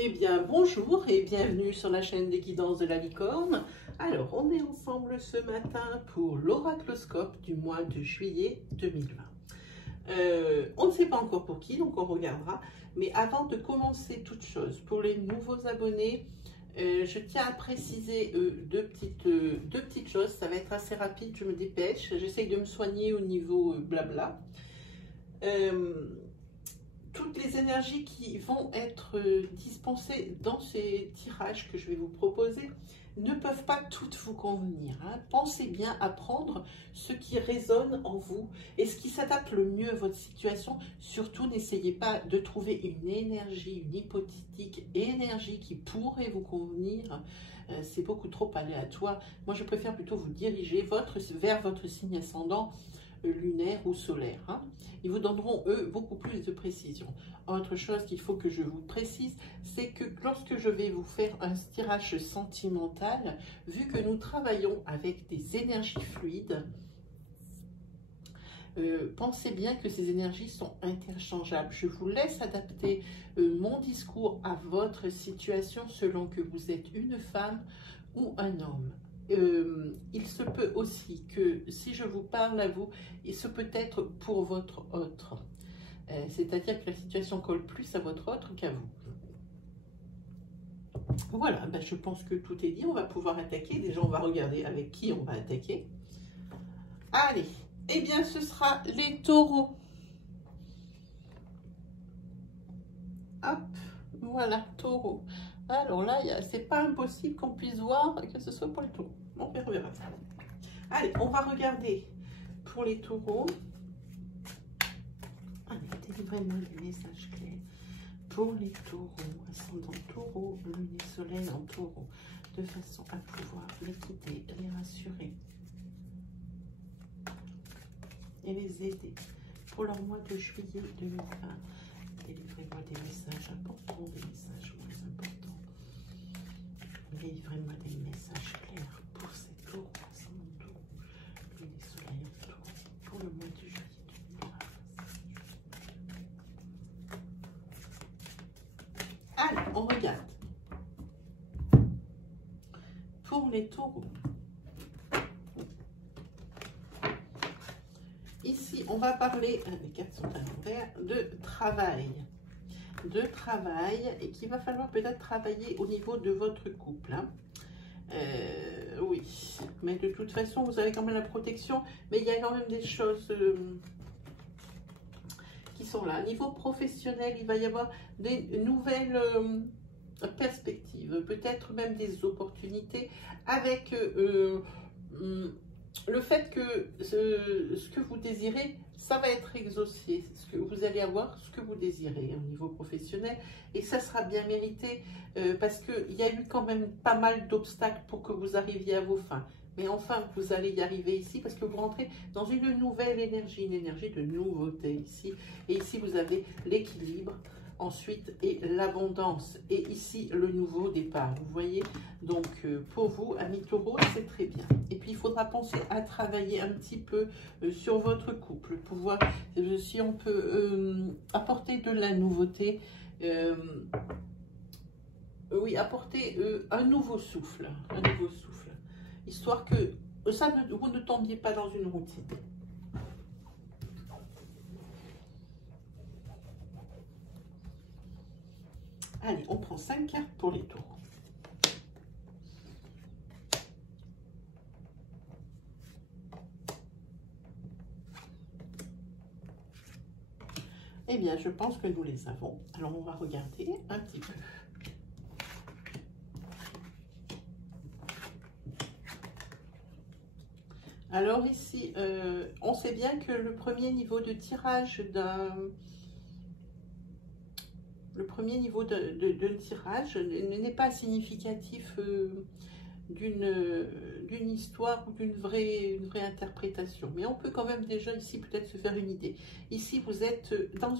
Eh bien, bonjour et bienvenue sur la chaîne des guidances de la licorne. Alors, on est ensemble ce matin pour l'oracloscope du mois de juillet 2020. On ne sait pas encore pour qui, donc on regardera. Mais avant de commencer toute chose, pour les nouveaux abonnés, je tiens à préciser deux petites choses. Ça va être assez rapide, je me dépêche. J'essaye de me soigner au niveau blabla. Toutes les énergies qui vont être dispensées dans ces tirages que je vais vous proposer ne peuvent pas toutes vous convenir. Hein. Pensez bien à prendre ce qui résonne en vous et ce qui s'adapte le mieux à votre situation. Surtout, n'essayez pas de trouver une énergie, une hypothétique énergie qui pourrait vous convenir. C'est beaucoup trop aléatoire. Moi, je préfère plutôt vous diriger vers votre signe ascendant, lunaire ou solaire. Hein. Ils vous donneront, eux, beaucoup plus de précision. Autre chose qu'il faut que je vous précise, c'est que lorsque je vais vous faire un tirage sentimental, vu que nous travaillons avec des énergies fluides, pensez bien que ces énergies sont interchangeables. Je vous laisse adapter mon discours à votre situation selon que vous êtes une femme ou un homme. Il se peut aussi que si je vous parle à vous, il se peut être pour votre autre. C'est-à-dire que la situation colle plus à votre autre qu'à vous. Voilà, ben je pense que tout est dit. On va pouvoir attaquer. Déjà, on va regarder avec qui on va attaquer. Allez, eh bien, ce sera les taureaux. Hop, voilà, taureau. Alors là, c'est pas impossible qu'on puisse voir que ce soit pour les taureaux. On verra ça. Allez, on va regarder pour les taureaux. Allez, délivrez-moi le message clé pour les taureaux, ascendant taureau, lune et soleil en taureau, de façon à pouvoir les guider, les rassurer et les aider pour leur mois de juillet 2020. Délivrez-moi des messages importants, des messages moins importants. Délivrez-moi des messages clairs pour ces taureaux, ascendant taureau, lune et soleil en taureau, pour le mois de juillet 2020. Allez, on regarde. Pour les taureaux. Ici, on va parler, les cartes sont à l'envers, de travail. Et qu'il va falloir peut-être travailler au niveau de votre couple. Hein. Oui, mais de toute façon, vous avez quand même la protection, mais il y a quand même des choses qui sont là. Niveau professionnel, il va y avoir des nouvelles perspectives, peut-être même des opportunités avec le fait que ce que vous désirez, ça va être exaucé, ce que vous allez avoir, ce que vous désirez au niveau professionnel, et ça sera bien mérité parce qu'il y a eu quand même pas mal d'obstacles pour que vous arriviez à vos fins. Mais enfin, vous allez y arriver ici parce que vous rentrez dans une nouvelle énergie, une énergie de nouveauté ici. Et ici, vous avez l'équilibre. Ensuite, et l'abondance. Et ici, le nouveau départ. Vous voyez, donc pour vous, amis taureaux, c'est très bien. Et puis, il faudra penser à travailler un petit peu sur votre couple pour voir si on peut apporter de la nouveauté. Oui, apporter un nouveau souffle. Histoire que vous ne tombiez pas dans une routine. Allez, on prend 5 cartes pour les taureaux. Eh bien, je pense que nous les avons. Alors, on va regarder un petit peu. Alors ici, on sait bien que le premier niveau de tirage d'un tirage n'est pas significatif d'une histoire ou d'une vraie interprétation. Mais on peut quand même déjà ici peut-être se faire une idée. Ici, vous êtes dans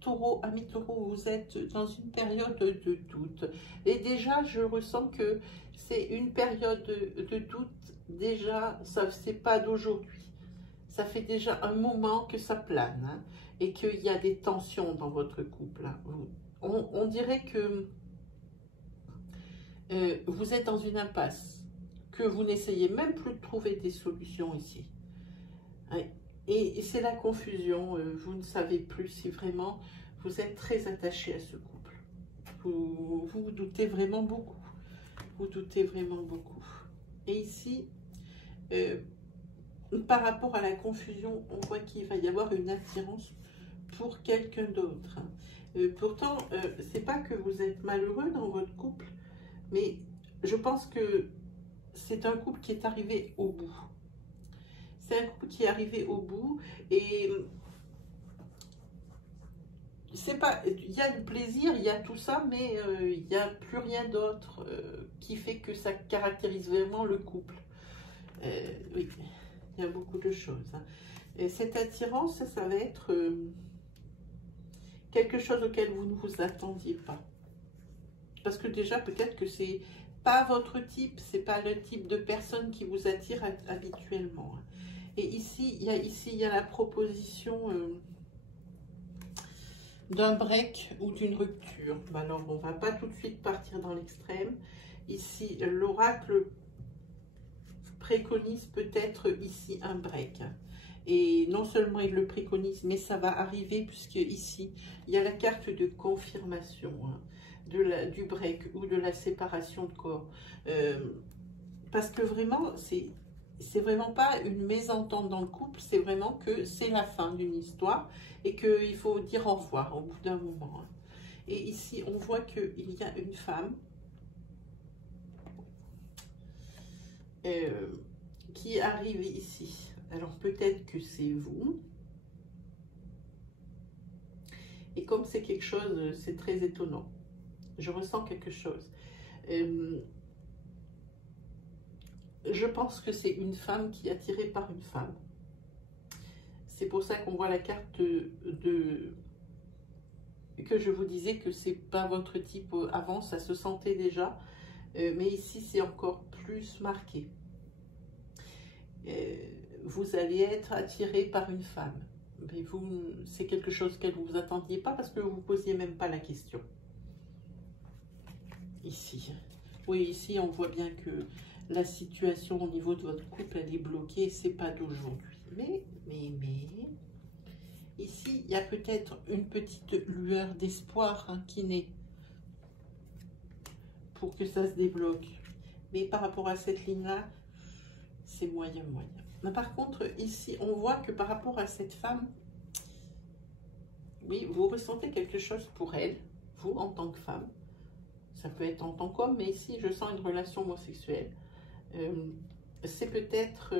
taureau, amis taureau, vous êtes dans une période de doute. Et déjà, je ressens que c'est une période de doute. Déjà, ça c'est pas d'aujourd'hui. Ça fait déjà un moment que ça plane hein, et qu'il y a des tensions dans votre couple. Hein. On dirait que vous êtes dans une impasse, que vous n'essayez même plus de trouver des solutions ici. Ouais. Et c'est la confusion, vous ne savez plus si vraiment vous êtes très attaché à ce couple. Vous doutez vraiment beaucoup. Vous doutez vraiment beaucoup. Et ici, par rapport à la confusion, on voit qu'il va y avoir une attirance pour quelqu'un d'autre. Pourtant, c'est pas que vous êtes malheureux dans votre couple, mais je pense que c'est un couple qui est arrivé au bout. C'est un couple qui est arrivé au bout et c'est pas, il y a le plaisir, il y a tout ça, mais il n'y a plus rien d'autre qui fait que ça caractérise vraiment le couple. Oui, il y a beaucoup de choses. Hein. Et cette attirance, ça va être quelque chose auquel vous ne vous attendiez pas. Parce que déjà, peut-être que c'est pas votre type, c'est pas le type de personne qui vous attire habituellement. Et ici, il y a la proposition d'un break ou d'une rupture. Alors, on ne va pas tout de suite partir dans l'extrême. Ici, l'oracle préconise peut-être ici un break. Et non seulement il le préconise, mais ça va arriver puisque ici, il y a la carte de confirmation hein, du break ou de la séparation de corps. Parce que vraiment, c'est vraiment pas une mésentente dans le couple, c'est vraiment que c'est la fin d'une histoire et qu'il faut dire au revoir au bout d'un moment. Et ici, on voit qu'il y a une femme qui arrive ici. Alors peut-être que c'est vous. Et comme c'est quelque chose, c'est très étonnant. Je ressens quelque chose. Je pense que c'est une femme qui est attirée par une femme. C'est pour ça qu'on voit la carte que je vous disais que c'est pas votre type avant, ça se sentait déjà. Mais ici, c'est encore plus marqué. Vous allez être attiré par une femme. Mais c'est quelque chose qu'elle ne vous attendiez pas parce que vous ne posiez même pas la question. Ici. Oui, ici, on voit bien que la situation au niveau de votre couple, elle est bloquée. C'est pas d'aujourd'hui. Mais, ici, il y a peut-être une petite lueur d'espoir hein, qui naît pour que ça se débloque. Mais par rapport à cette ligne-là, c'est moyen. Mais par contre, ici, on voit que par rapport à cette femme, oui, vous ressentez quelque chose pour elle, vous, en tant que femme. Ça peut être en tant qu'homme, mais ici, je sens une relation homosexuelle. C'est peut-être,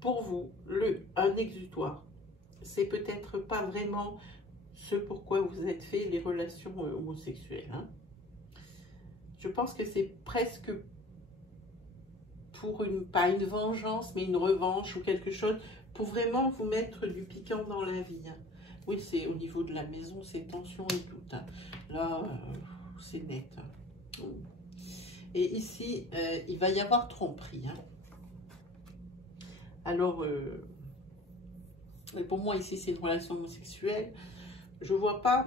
pour vous, un exutoire. C'est peut-être pas vraiment ce pourquoi vous êtes fait les relations homosexuelles. Hein. Je pense que c'est presque pour pas une vengeance, mais une revanche ou quelque chose, pour vraiment vous mettre du piquant dans la vie. Hein. Oui, c'est au niveau de la maison, c'est tension et tout. Hein. Là, c'est net. Hein. Et ici, il va y avoir tromperie. Hein. Alors, pour moi, ici, c'est une relation homosexuelle. Je vois pas...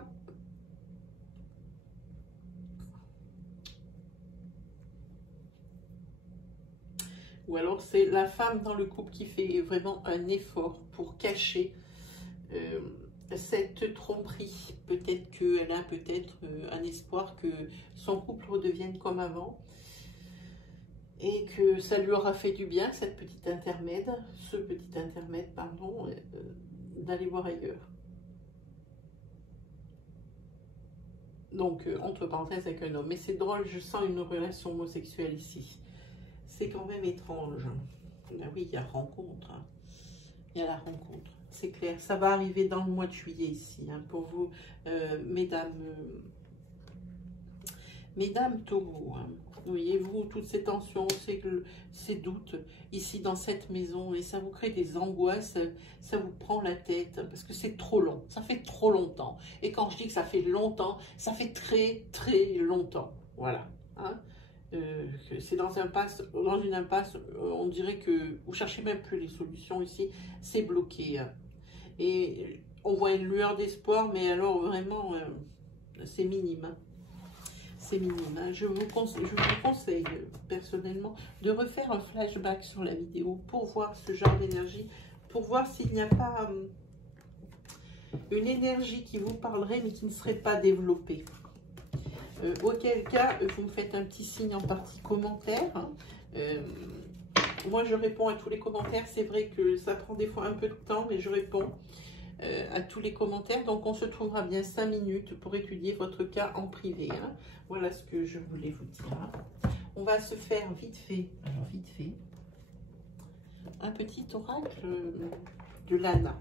Ou alors c'est la femme dans le couple qui fait vraiment un effort pour cacher cette tromperie. Peut-être qu'elle a peut-être un espoir que son couple redevienne comme avant. Et que ça lui aura fait du bien, ce petit intermède, pardon, d'aller voir ailleurs. Donc, entre parenthèses, avec un homme. Mais c'est drôle, je sens une relation homosexuelle ici. C'est quand même étrange. Ben oui, il y a rencontre. Hein. Il y a la rencontre. C'est clair. Ça va arriver dans le mois de juillet ici. Hein, pour vous, mesdames taureaux. Hein. Voyez-vous, toutes ces tensions, ces doutes ici dans cette maison. Et ça vous crée des angoisses. Ça vous prend la tête. Parce que c'est trop long. Ça fait trop longtemps. Et quand je dis que ça fait longtemps, ça fait très, très longtemps. Voilà. Hein. C'est dans une impasse, on dirait que vous cherchez même plus les solutions ici, c'est bloqué. Hein. Et on voit une lueur d'espoir, mais alors vraiment, c'est minime. Hein. c'est minime. Hein. Je vous conseille personnellement de refaire un flashback sur la vidéo pour voir ce genre d'énergie, pour voir s'il n'y a pas une énergie qui vous parlerait mais qui ne serait pas développée. Auquel cas, vous me faites un petit signe en partie commentaire. Hein. Moi, je réponds à tous les commentaires. C'est vrai que ça prend des fois un peu de temps, mais je réponds à tous les commentaires. Donc, on se trouvera bien 5 minutes pour étudier votre cas en privé. Hein. Voilà ce que je voulais vous dire. Hein. On va se faire vite fait, un petit oracle de Lana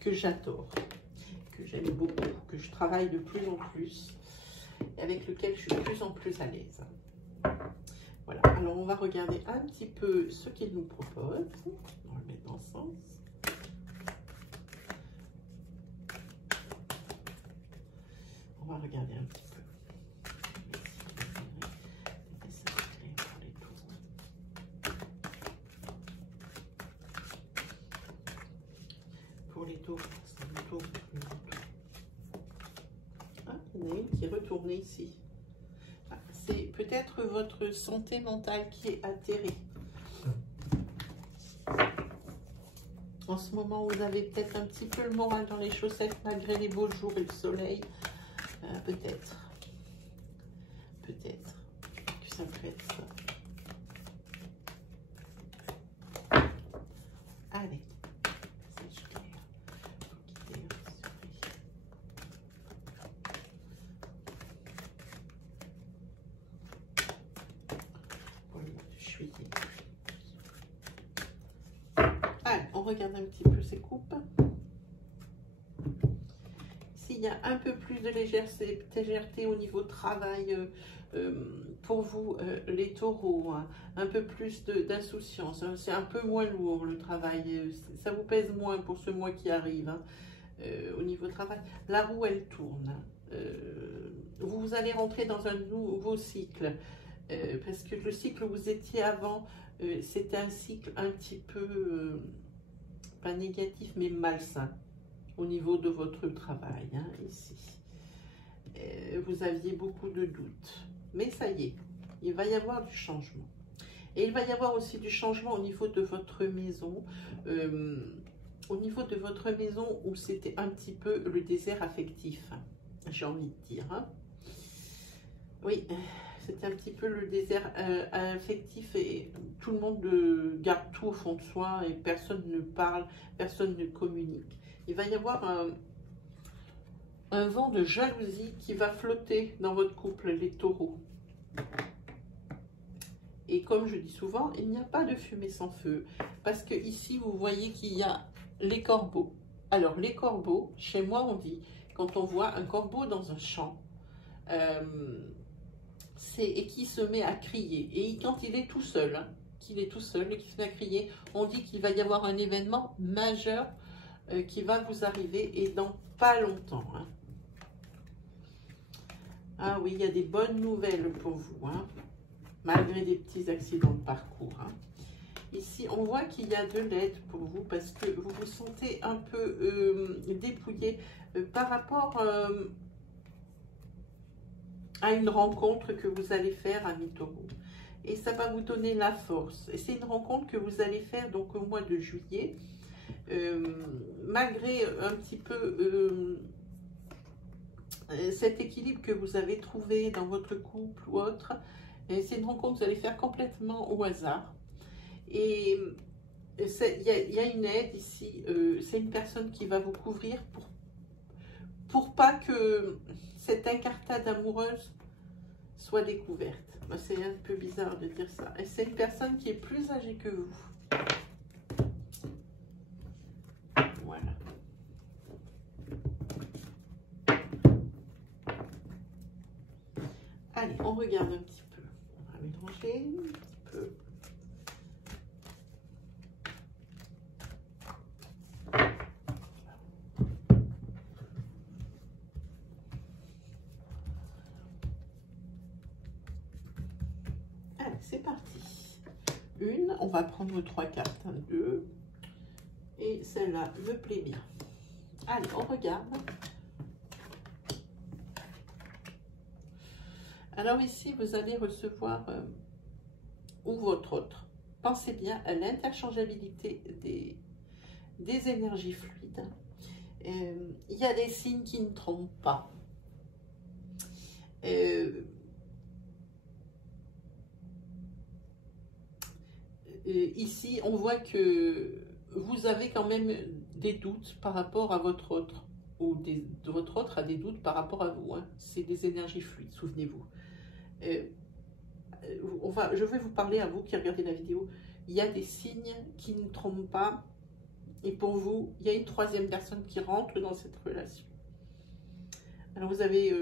que j'adore, que j'aime beaucoup, que je travaille de plus en plus, et avec lequel je suis de plus en plus à l'aise. Voilà, alors on va regarder un petit peu ce qu'il nous propose. On va le mettre dans le sens. On va regarder un petit peu. Pour les taureaux, c'est le tour. Ah, il y en a une qui est retournée ici. C'est peut-être votre santé mentale qui est altérée. En ce moment, vous avez peut-être un petit peu le moral dans les chaussettes malgré les beaux jours et le soleil. Peut-être. Peut-être que ça peut être ça. Allez. Allez, on regarde un petit peu ces coupes. S'il y a un peu plus de légèreté au niveau travail pour vous, les taureaux, hein, un peu plus d'insouciance, hein, c'est un peu moins lourd le travail, ça vous pèse moins pour ce mois qui arrive, hein, au niveau travail. La roue, elle tourne. Vous allez rentrer dans un nouveau cycle, parce que le cycle où vous étiez avant, c'était un cycle un petit peu, pas négatif, mais malsain au niveau de votre travail, hein, ici. Vous aviez beaucoup de doutes, mais ça y est, il va y avoir du changement. Et il va y avoir aussi du changement au niveau de votre maison, où c'était un petit peu le désert affectif, hein, j'ai envie de dire. Hein. Oui, c'était un petit peu le désert affectif et tout le monde garde tout au fond de soi et personne ne parle, personne ne communique. Il va y avoir un vent de jalousie qui va flotter dans votre couple, les taureaux. Et comme je dis souvent, il n'y a pas de fumée sans feu. Parce que ici, vous voyez qu'il y a les corbeaux. Alors, les corbeaux, chez moi, on dit, quand on voit un corbeau dans un champ, et qui se met à crier. Et quand il est tout seul, hein, et qui se met à crier, on dit qu'il va y avoir un événement majeur qui va vous arriver et dans pas longtemps. Hein. Ah oui, il y a des bonnes nouvelles pour vous, hein, malgré des petits accidents de parcours. Hein. Ici, on voit qu'il y a de l'aide pour vous parce que vous vous sentez un peu dépouillé par rapport à une rencontre que vous allez faire, amis taureaux. Et ça va vous donner la force. Et c'est une rencontre que vous allez faire donc au mois de juillet. Malgré un petit peu cet équilibre que vous avez trouvé dans votre couple ou autre, c'est une rencontre que vous allez faire complètement au hasard. Et il y a une aide ici, c'est une personne qui va vous couvrir pour pas que cette incartade amoureuse soit découverte. C'est un peu bizarre de dire ça. Et c'est une personne qui est plus âgée que vous. Voilà. Allez, on regarde un petit peu. On va mélanger un petit peu. Allez, c'est parti. Une, on va prendre 3 cartes. 1, 2. Et celle-là me plaît bien. Allez, on regarde. Alors ici, vous allez recevoir, ou votre autre, pensez bien à l'interchangeabilité des énergies fluides. Il y a des signes qui ne trompent pas. Ici, on voit que vous avez quand même des doutes par rapport à votre autre, ou votre autre a des doutes par rapport à vous. Hein. C'est des énergies fluides, souvenez-vous. Je vais vous parler à vous qui regardez la vidéo. Il y a des signes qui ne trompent pas. Et pour vous, il y a une troisième personne qui rentre dans cette relation. Alors, vous avez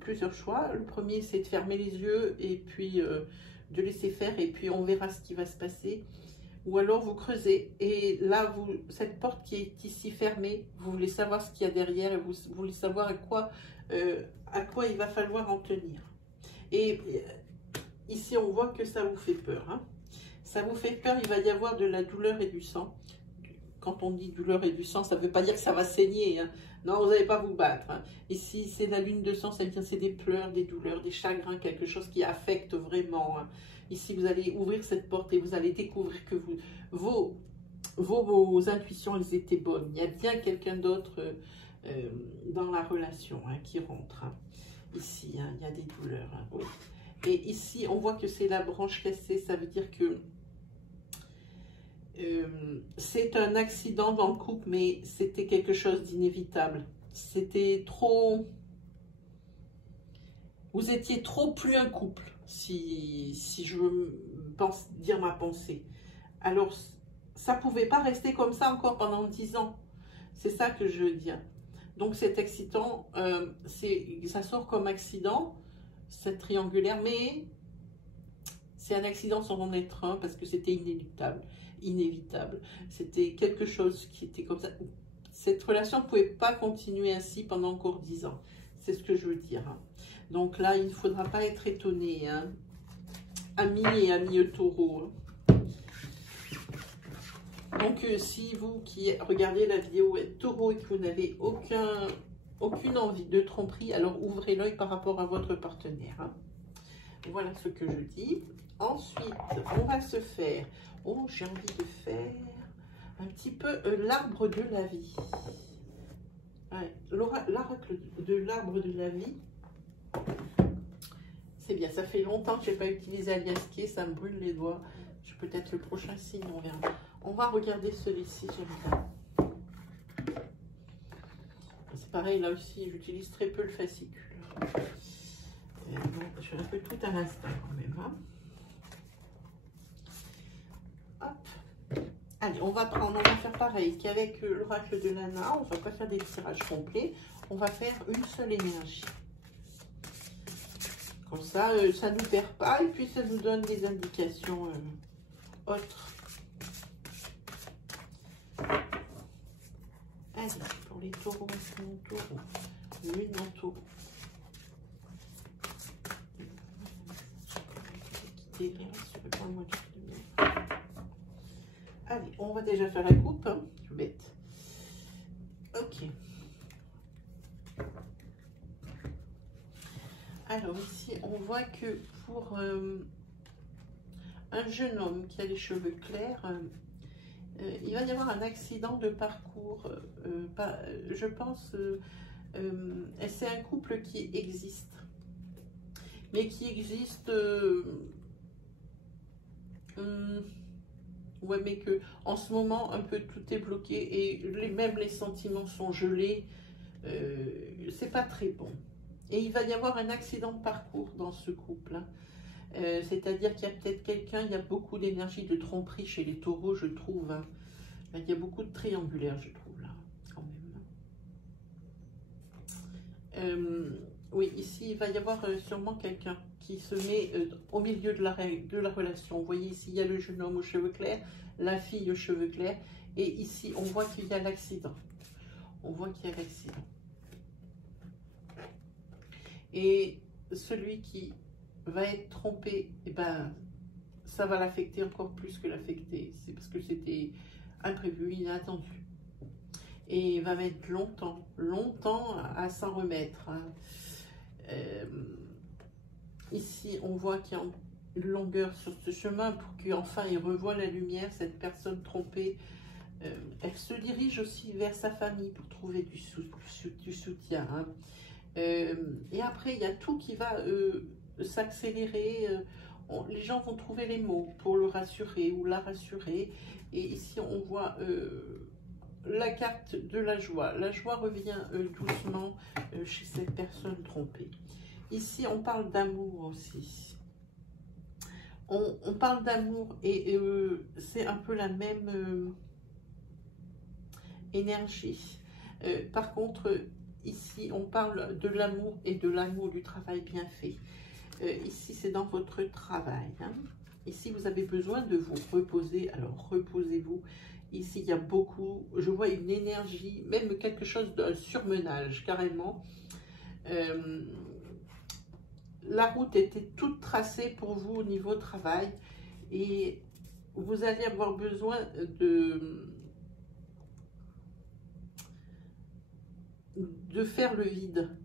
plusieurs choix. Le premier, c'est de fermer les yeux et puis de laisser faire. Et puis, on verra ce qui va se passer. Ou alors, vous creusez. Et là, cette porte qui est ici fermée, vous voulez savoir ce qu'il y a derrière. Et vous voulez savoir à quoi il va falloir en tenir. Et ici, on voit que ça vous fait peur. Hein. Ça vous fait peur, il va y avoir de la douleur et du sang. Quand on dit douleur et du sang, ça ne veut pas dire que ça va saigner. Hein. Non, vous n'allez pas vous battre. Hein. Ici, c'est la lune de sang, ça veut dire que c'est des pleurs, des douleurs, des chagrins, quelque chose qui affecte vraiment. Hein. Ici, vous allez ouvrir cette porte et vous allez découvrir que vos intuitions, elles étaient bonnes. Il y a bien quelqu'un d'autre dans la relation hein, qui rentre. Hein. Ici, hein, il y a des douleurs. Hein, oui. Et ici, on voit que c'est la branche cassée, ça veut dire que c'est un accident dans le couple, mais c'était quelque chose d'inévitable. C'était trop... Vous étiez trop plus un couple, si je veux dire ma pensée. Alors, ça ne pouvait pas rester comme ça encore pendant 10 ans. C'est ça que je veux dire. Donc, cet accident, ça sort comme accident, cette triangulaire, mais c'est un accident sans en être un parce que c'était inévitable. C'était quelque chose qui était comme ça. Cette relation ne pouvait pas continuer ainsi pendant encore 10 ans. C'est ce que je veux dire. Hein. Donc là, il ne faudra pas être étonné. Hein. Amis et amis taureaux. Hein. Donc, si vous qui regardez la vidéo êtes taureau et que vous n'avez aucune envie de tromperie, alors ouvrez l'œil par rapport à votre partenaire. Hein. Voilà ce que je dis. Ensuite, on va se faire... Oh, j'ai envie de faire un petit peu l'arbre de la vie. Ouais, l'oracle de l'arbre de la vie. C'est bien, ça fait longtemps que je n'ai pas utilisé Aliasqué, ça me brûle les doigts. Peut-être le prochain signe, on verra. On va regarder celui-ci, j'aime bien. C'est pareil, là aussi, j'utilise très peu le fascicule. Donc, je fais un peu tout à l'instant quand même. Hein. Hop. Allez, on va faire pareil qu'avec l'oracle de Lana. On ne va pas faire des tirages complets. On va faire une seule énergie. Comme ça, ça ne nous perd pas et puis ça nous donne des indications autres. Allez, pour les taureaux, mon taureau, lune, mon taureau. Allez, on va déjà faire la coupe. Hein. Je suis bête. Ok. Alors ici, on voit que pour un jeune homme qui a les cheveux clairs, il va y avoir un accident de parcours. Je pense, c'est un couple qui existe. Mais qui existe... ouais, mais que en ce moment, un peu tout est bloqué et même les sentiments sont gelés. C'est pas très bon. Et il va y avoir un accident de parcours dans ce couple. Hein. C'est-à-dire qu'il y a peut-être quelqu'un, il y a beaucoup d'énergie de tromperie chez les taureaux, je trouve. Hein. Il y a beaucoup de triangulaires, je trouve, là, quand même. Oui, ici, il va y avoir sûrement quelqu'un qui se met au milieu de la relation. Vous voyez, ici, il y a le jeune homme aux cheveux clairs, la fille aux cheveux clairs. Et ici, on voit qu'il y a l'accident. On voit qu'il y a l'accident. Et celui qui va être trompé, eh ben, ça va l'affecter encore plus que l'affecter. C'est parce que c'était imprévu, inattendu. Et il va mettre longtemps à s'en remettre. Hein. ici, on voit qu'il y a une longueur sur ce chemin pour qu'enfin il revoie la lumière, cette personne trompée. Elle se dirige aussi vers sa famille pour trouver du soutien. Hein. Et après, il y a tout qui va s'accélérer. Les gens vont trouver les mots pour le rassurer ou la rassurer. Et ici, on voit la carte de la joie. La joie revient doucement chez cette personne trompée. Ici, on parle d'amour aussi. On parle d'amour et c'est un peu la même énergie. Par contre, ici, on parle de l'amour et de l'amour du travail bien fait. Ici, c'est dans votre travail. Hein. Ici, vous avez besoin de vous reposer. Alors, reposez-vous. Ici, il y a beaucoup, je vois une énergie, même quelque chose de surmenage, carrément. La route était toute tracée pour vous au niveau travail et vous allez avoir besoin de faire le vide,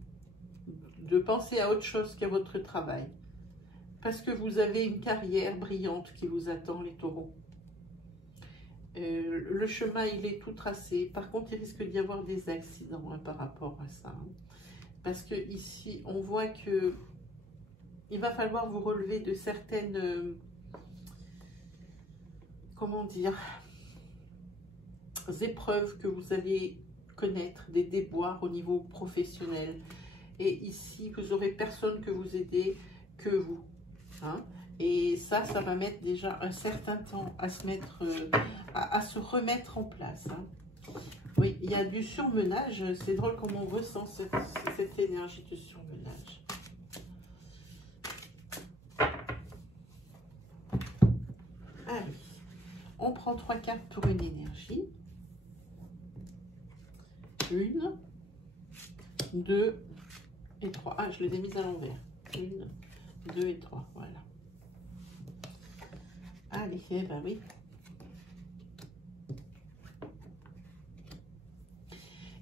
de penser à autre chose qu'à votre travail. Parce que vous avez une carrière brillante qui vous attend, les taureaux. Le chemin, il est tout tracé. Par contre, il risque d'y avoir des accidents hein, par rapport à ça. Hein. Parce que ici, on voit que il va falloir vous relever de certaines, comment dire, épreuves que vous allez connaître, des déboires au niveau professionnel. Et ici, vous aurez personne que vous aider que vous. Hein. Et ça va mettre déjà un certain temps à se mettre, à se remettre en place. Hein. Oui, il y a du surmenage. C'est drôle comment on ressent cette énergie de surmenage. Allez, on prend 3 cartes pour une énergie. 1, 2 et 3. Ah, je les ai mises à l'envers. 1, 2 et 3, voilà. Allez, eh ben oui.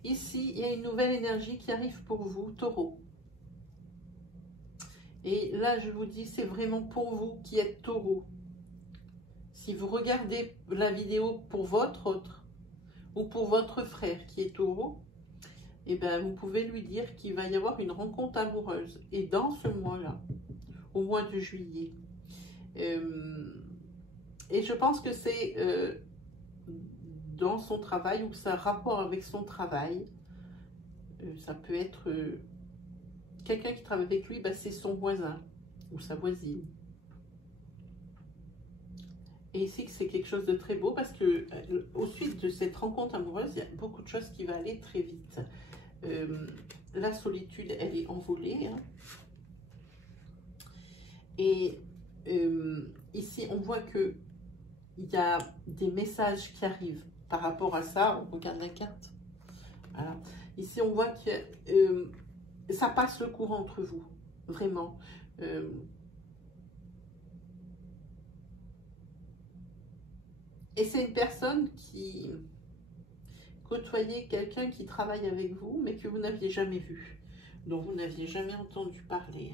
Ici, il y a une nouvelle énergie qui arrive pour vous, taureau. Et là, je vous dis, c'est vraiment pour vous qui êtes taureau. Si vous regardez la vidéo pour votre autre ou pour votre frère qui est taureau, eh ben, vous pouvez lui dire qu'il va y avoir une rencontre amoureuse. Et dans ce mois-là, au mois de juillet, et je pense que c'est dans son travail ou ça a rapport avec son travail. Ça peut être quelqu'un qui travaille avec lui, ben, c'est son voisin ou sa voisine. Et ici, c'est quelque chose de très beau parce que au suite de cette rencontre amoureuse, il y a beaucoup de choses qui vont aller très vite. La solitude, elle est envolée. Hein. Et ici, on voit que il y a des messages qui arrivent par rapport à ça. On regarde la carte. Voilà. Ici, on voit que ça passe le courant entre vous, vraiment. Et c'est une personne qui côtoyait quelqu'un qui travaille avec vous, mais que vous n'aviez jamais vu, dont vous n'aviez jamais entendu parler.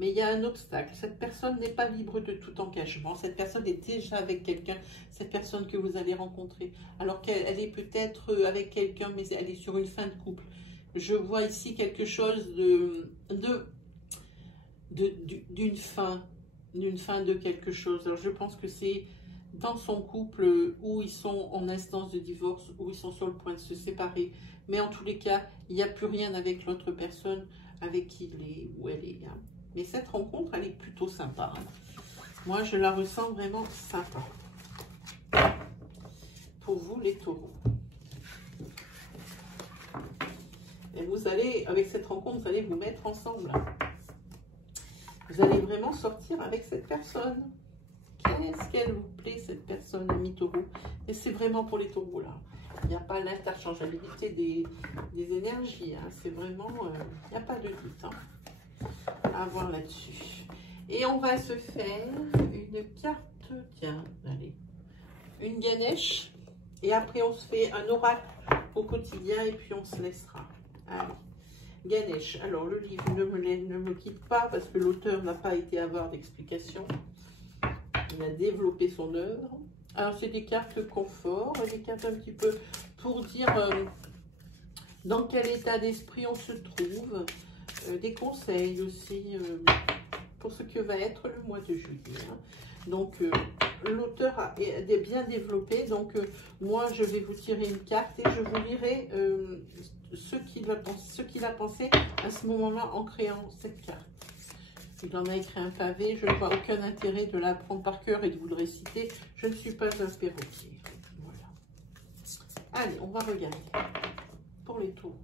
Mais il y a un obstacle. Cette personne n'est pas libre de tout engagement. Cette personne est déjà avec quelqu'un, cette personne que vous allez rencontrer. Alors qu'elle est peut-être avec quelqu'un, mais elle est sur une fin de couple. Je vois ici quelque chose d'une fin de quelque chose. Alors je pense que c'est dans son couple où ils sont en instance de divorce, où ils sont sur le point de se séparer. Mais en tous les cas, il n'y a plus rien avec l'autre personne avec qui il est ou elle est. Hein. Mais cette rencontre, elle est plutôt sympa. Hein. Moi, je la ressens vraiment sympa. Pour vous, les taureaux. Et vous allez, avec cette rencontre, vous allez vous mettre ensemble. Vous allez vraiment sortir avec cette personne. Qu'est-ce qu'elle vous plaît, cette personne, ami taureau? Et c'est vraiment pour les taureaux, là. Il n'y a pas l'interchangeabilité des énergies. Hein. C'est vraiment, il n'y a pas de doute. Hein. À voir là-dessus. Et on va se faire une carte, tiens, allez, une Ganesh, et après on se fait un oracle au quotidien et puis on se laissera. Allez, Ganesh. Alors, le livre ne me quitte pas parce que l'auteur n'a pas été avoir d'explication. Il a développé son œuvre. Alors, c'est des cartes confort, des cartes un petit peu pour dire dans quel état d'esprit on se trouve. Des conseils aussi pour ce que va être le mois de juillet. Hein. Donc, l'auteur a bien développé. Donc, moi, je vais vous tirer une carte et je vous lirai ce qu'il a pensé à ce moment-là en créant cette carte. Il en a écrit un pavé. Je ne vois aucun intérêt de l'apprendre par cœur et de vous le réciter. Je ne suis pas un perroquet. Voilà. Allez, on va regarder pour les tours.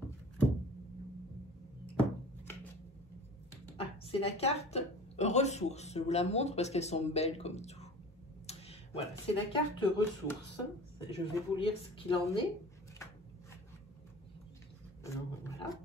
Ah, c'est la carte ressources. Je vous la montre parce qu'elles sont belles comme tout. Voilà, c'est la carte ressources. Je vais vous lire ce qu'il en est. Alors, voilà.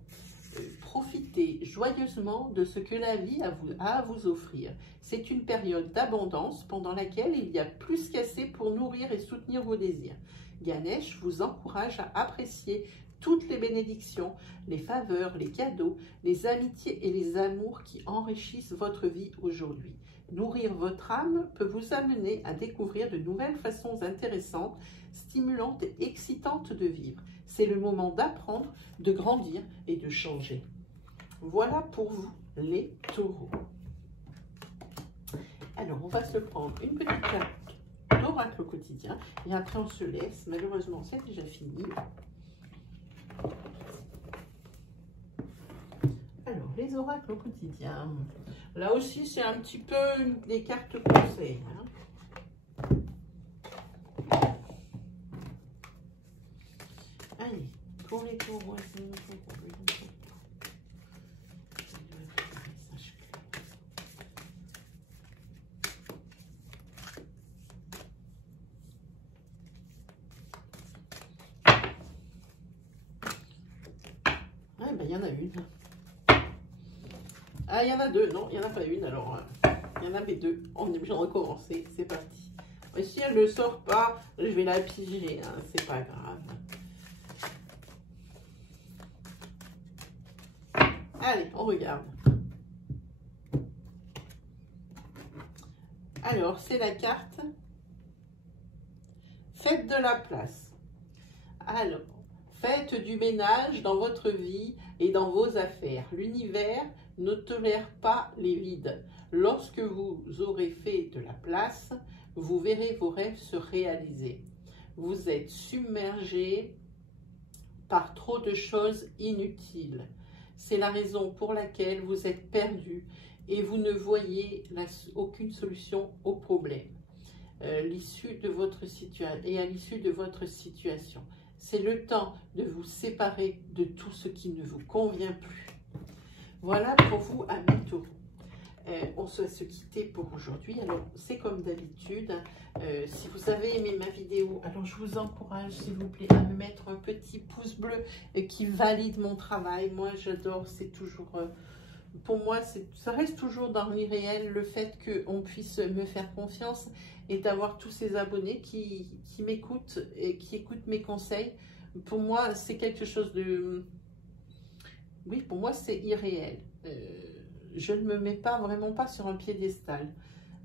Profitez joyeusement de ce que la vie a à vous offrir. C'est une période d'abondance pendant laquelle il y a plus qu'assez pour nourrir et soutenir vos désirs. Ganesh vous encourage à apprécier toutes les bénédictions, les faveurs, les cadeaux, les amitiés et les amours qui enrichissent votre vie aujourd'hui. Nourrir votre âme peut vous amener à découvrir de nouvelles façons intéressantes, stimulantes et excitantes de vivre. C'est le moment d'apprendre, de grandir et de changer. Voilà pour vous, les taureaux. Alors, on va se prendre une petite carte d'oracle quotidien et après on se laisse. Malheureusement, c'est déjà fini. Alors, les oracles au quotidien. Là aussi, c'est un petit peu des cartes conseils. Hein. Allez, pour les taureaux, il y en a une. Ah, il y en a deux. Non, il n'y en a pas une. Alors, il y en avait deux. On est obligé de recommencer. C'est parti. Et si elle ne sort pas, je vais la piger. Hein. C'est pas grave. Allez, on regarde. Alors, c'est la carte. Faites de la place. Alors, faites du ménage dans votre vie et dans vos affaires. L'univers ne tolère pas les vides. Lorsque vous aurez fait de la place, vous verrez vos rêves se réaliser. Vous êtes submergé par trop de choses inutiles. C'est la raison pour laquelle vous êtes perdu et vous ne voyez aucune solution au problème. À l'issue de votre situation. C'est le temps de vous séparer de tout ce qui ne vous convient plus. Voilà pour vous, amis taureaux. On va se quitter pour aujourd'hui. Alors, c'est comme d'habitude. Si vous avez aimé ma vidéo, alors je vous encourage, s'il vous plaît, à me mettre un petit pouce bleu qui valide mon travail. Moi, j'adore. C'est toujours... pour moi, ça reste toujours dans l'irréel, le fait qu'on puisse me faire confiance et d'avoir tous ces abonnés qui m'écoutent et qui écoutent mes conseils. Pour moi, c'est quelque chose de... Oui, pour moi, c'est irréel. Je ne me mets vraiment pas sur un piédestal.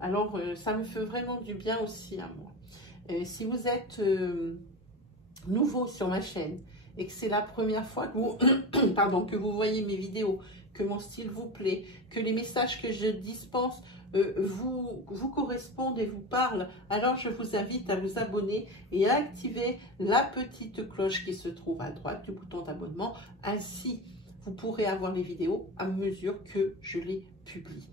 Alors, ça me fait vraiment du bien aussi à moi. Si vous êtes nouveau sur ma chaîne et que c'est la première fois que vous, pardon, que vous voyez mes vidéos, que mon style vous plaît, que les messages que je dispense vous correspondent et vous parlent, alors je vous invite à vous abonner et à activer la petite cloche qui se trouve à droite du bouton d'abonnement. Ainsi, vous pourrez avoir les vidéos à mesure que je les publie.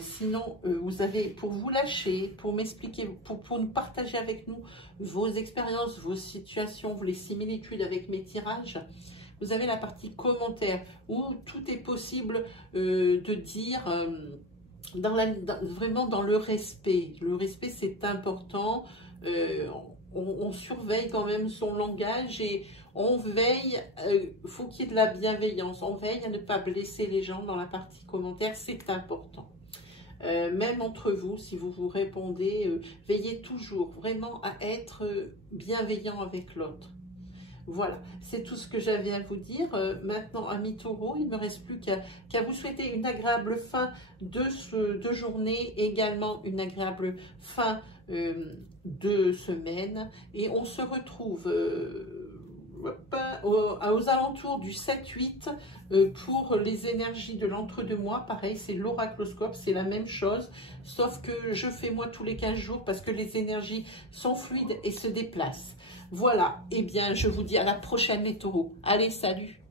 Sinon, vous avez, pour vous lâcher, pour m'expliquer, pour nous partager avec nous vos expériences, vos situations, les similitudes avec mes tirages, vous avez la partie commentaires où tout est possible de dire vraiment dans le respect. Le respect, c'est important. On surveille quand même son langage et on veille, faut qu'il y ait de la bienveillance. On veille à ne pas blesser les gens dans la partie commentaires, c'est important. Même entre vous, si vous vous répondez, veillez toujours vraiment à être bienveillant avec l'autre. Voilà, c'est tout ce que j'avais à vous dire. Maintenant, amis taureaux, il ne me reste plus qu'à vous souhaiter une agréable fin de journée, également une agréable fin de semaine. Et on se retrouve aux alentours du 7-8 pour les énergies de l'entre-deux-mois. Pareil, c'est l'oracloscope, c'est la même chose, sauf que je fais moi tous les 15 jours parce que les énergies sont fluides et se déplacent. Voilà, et bien je vous dis à la prochaine les taureaux. Allez, salut!